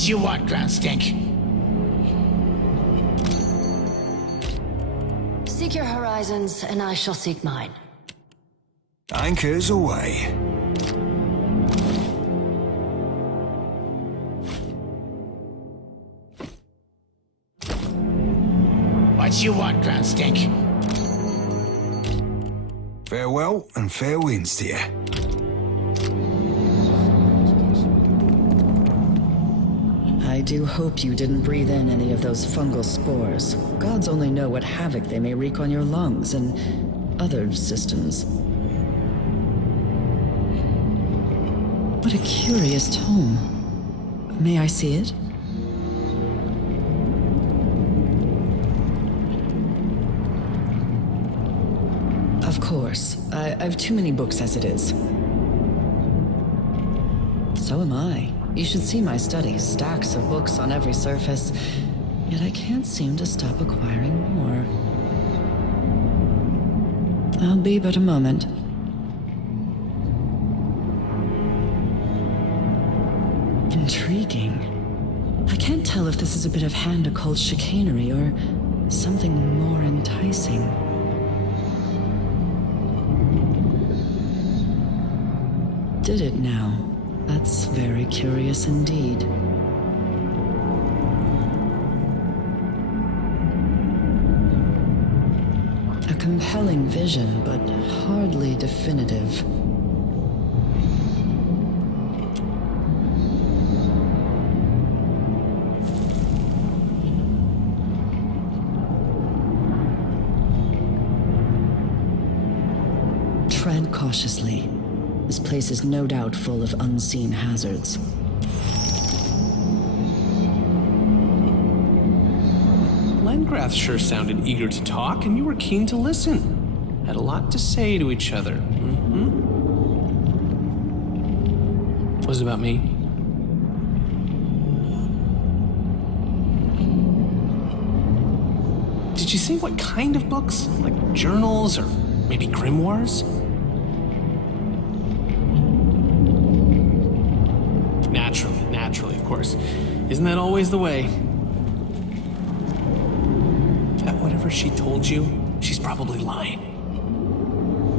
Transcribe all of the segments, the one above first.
What you want, ground stink? Seek your horizons, and I shall seek mine. Anchors away. What you want, ground stink? Farewell and fair winds to you. I do hope you didn't breathe in any of those fungal spores. Gods only know what havoc they may wreak on your lungs and other systems. What a curious tome. May I see it? Of course. I've too many books as it is. So am I. You should see my study. Stacks of books on every surface. Yet I can't seem to stop acquiring more. I'll be but a moment. Intriguing. I can't tell if this is a bit of hand occult chicanery or something more enticing. Did it now? That's very curious indeed. A compelling vision, but hardly definitive. Tread cautiously. This place is no doubt full of unseen hazards. Llengrath sure sounded eager to talk, and you were keen to listen. Had a lot to say to each other. Was it about me? Did you say what kind of books? Like journals or maybe grimoires? Naturally, of course. Isn't that always the way? That whatever she told you, she's probably lying.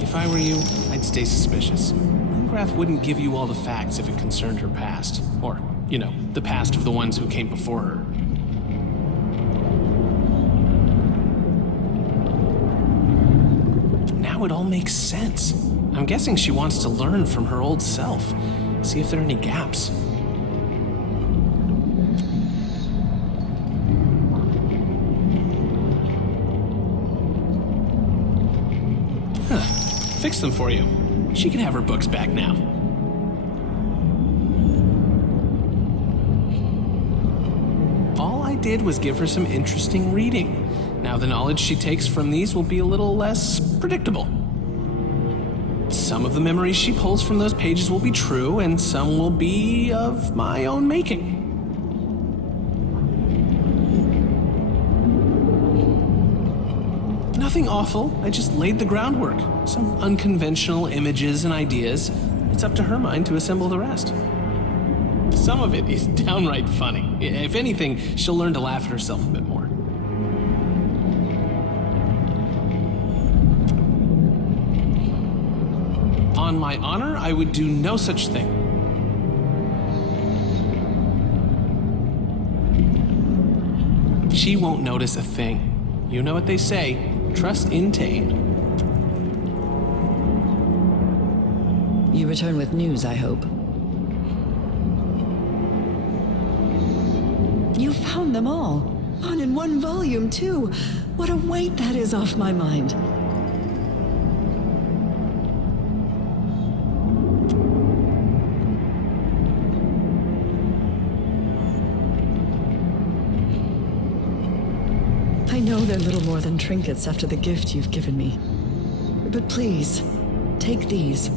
If I were you, I'd stay suspicious. Llengrath wouldn't give you all the facts if it concerned her past. Or, you know, the past of the ones who came before her. Now it all makes sense. I'm guessing she wants to learn from her old self. See if there are any gaps. Fix them for you. She can have her books back now. All I did was give her some interesting reading. Now the knowledge she takes from these will be a little less predictable. Some of the memories she pulls from those pages will be true, and some will be of my own making. Nothing awful, I just laid the groundwork. Some unconventional images and ideas. It's up to her mind to assemble the rest. Some of it is downright funny. If anything, she'll learn to laugh at herself a bit more. On my honor, I would do no such thing. She won't notice a thing. You know what they say. Trust in Tayn. You return with news, I hope. You found them all. On in one volume, too. What a weight that is off my mind. I know they're little more than trinkets after the gift you've given me. But please, take these.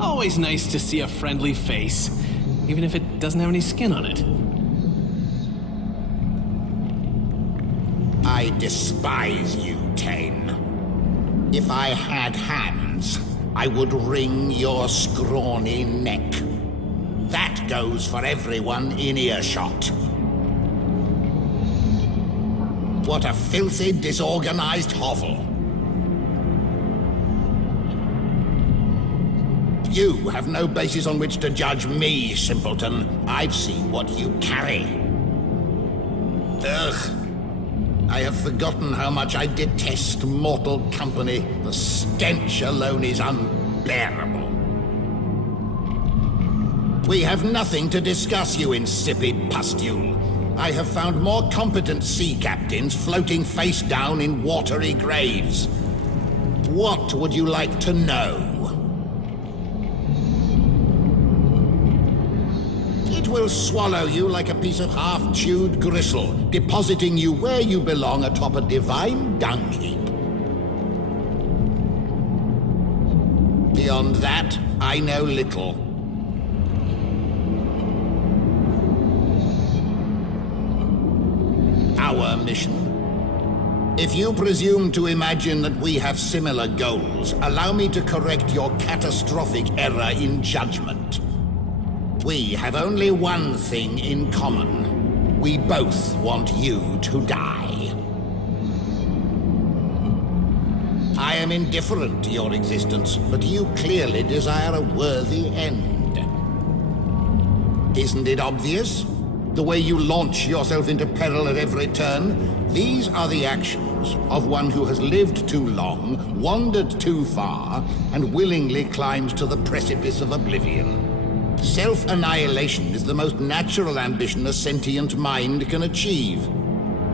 Always nice to see a friendly face, even if it doesn't have any skin on it. I despise you, Tayn. If I had hands, I would wring your scrawny neck. That goes for everyone in earshot. What a filthy, disorganized hovel. You have no basis on which to judge me, simpleton. I've seen what you carry. Ugh. I have forgotten how much I detest mortal company. The stench alone is unbearable. We have nothing to discuss, you insipid pustule. I have found more competent sea captains floating face down in watery graves. What would you like to know? It will swallow you like a piece of half-chewed gristle, depositing you where you belong atop a divine dung heap. Beyond that, I know little. Our mission. If you presume to imagine that we have similar goals, allow me to correct your catastrophic error in judgment. We have only one thing in common. We both want you to die. I am indifferent to your existence, but you clearly desire a worthy end. Isn't it obvious? The way you launch yourself into peril at every turn? These are the actions of one who has lived too long, wandered too far, and willingly climbs to the precipice of oblivion. Self-annihilation is the most natural ambition a sentient mind can achieve.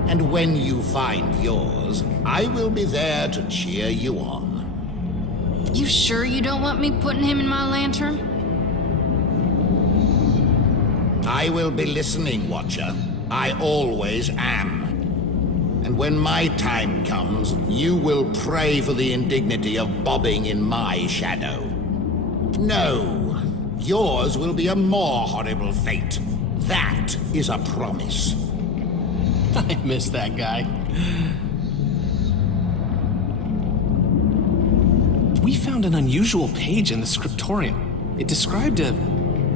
And when you find yours, I will be there to cheer you on. You sure you don't want me putting him in my lantern? I will be listening, Watcher. I always am. And when my time comes, you will pray for the indignity of bobbing in my shadow. No. Yours will be a more horrible fate. That is a promise. I miss that guy. We found an unusual page in the scriptorium. It described a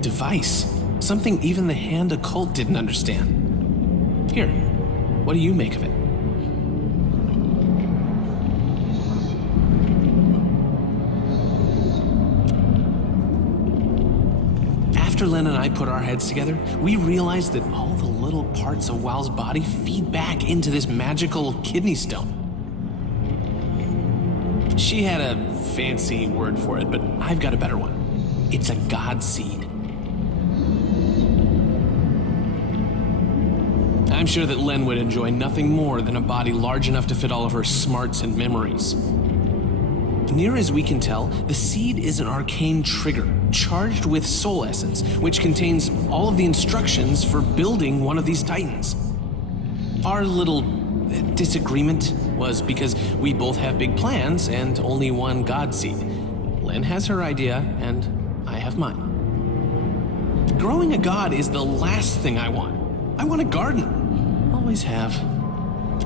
device, something even the Hand Occult didn't understand. Here, what do you make of it? After Len and I put our heads together, we realized that all the little parts of Wow's body feed back into this magical kidney stone. She had a fancy word for it, but I've got a better one. It's a Godseed. I'm sure that Len would enjoy nothing more than a body large enough to fit all of her smarts and memories. Near as we can tell, the seed is an arcane trigger, charged with soul essence, which contains all of the instructions for building one of these titans. Our little disagreement was because we both have big plans and only one Godseed. Len has her idea, and I have mine. Growing a god is the last thing I want. I want a garden. Always have.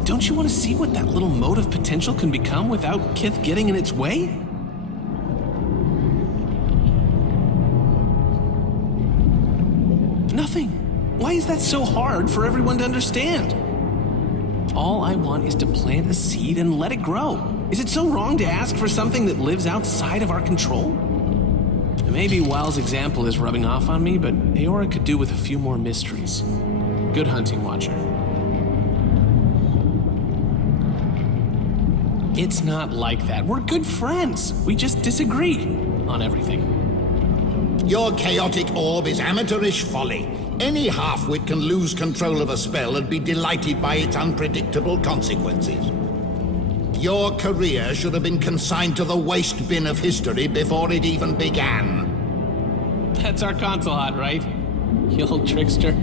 Don't you want to see what that little mote of potential can become without Kith getting in its way? Nothing. Why is that so hard for everyone to understand? All I want is to plant a seed and let it grow. Is it so wrong to ask for something that lives outside of our control? Maybe Wow's example is rubbing off on me, but Eora could do with a few more mysteries. Good hunting, Watcher. It's not like that. We're good friends. We just disagree on everything. Your chaotic orb is amateurish folly. Any half-wit can lose control of a spell and be delighted by its unpredictable consequences. Your career should have been consigned to the waste bin of history before it even began. That's our console hot, right? You old trickster.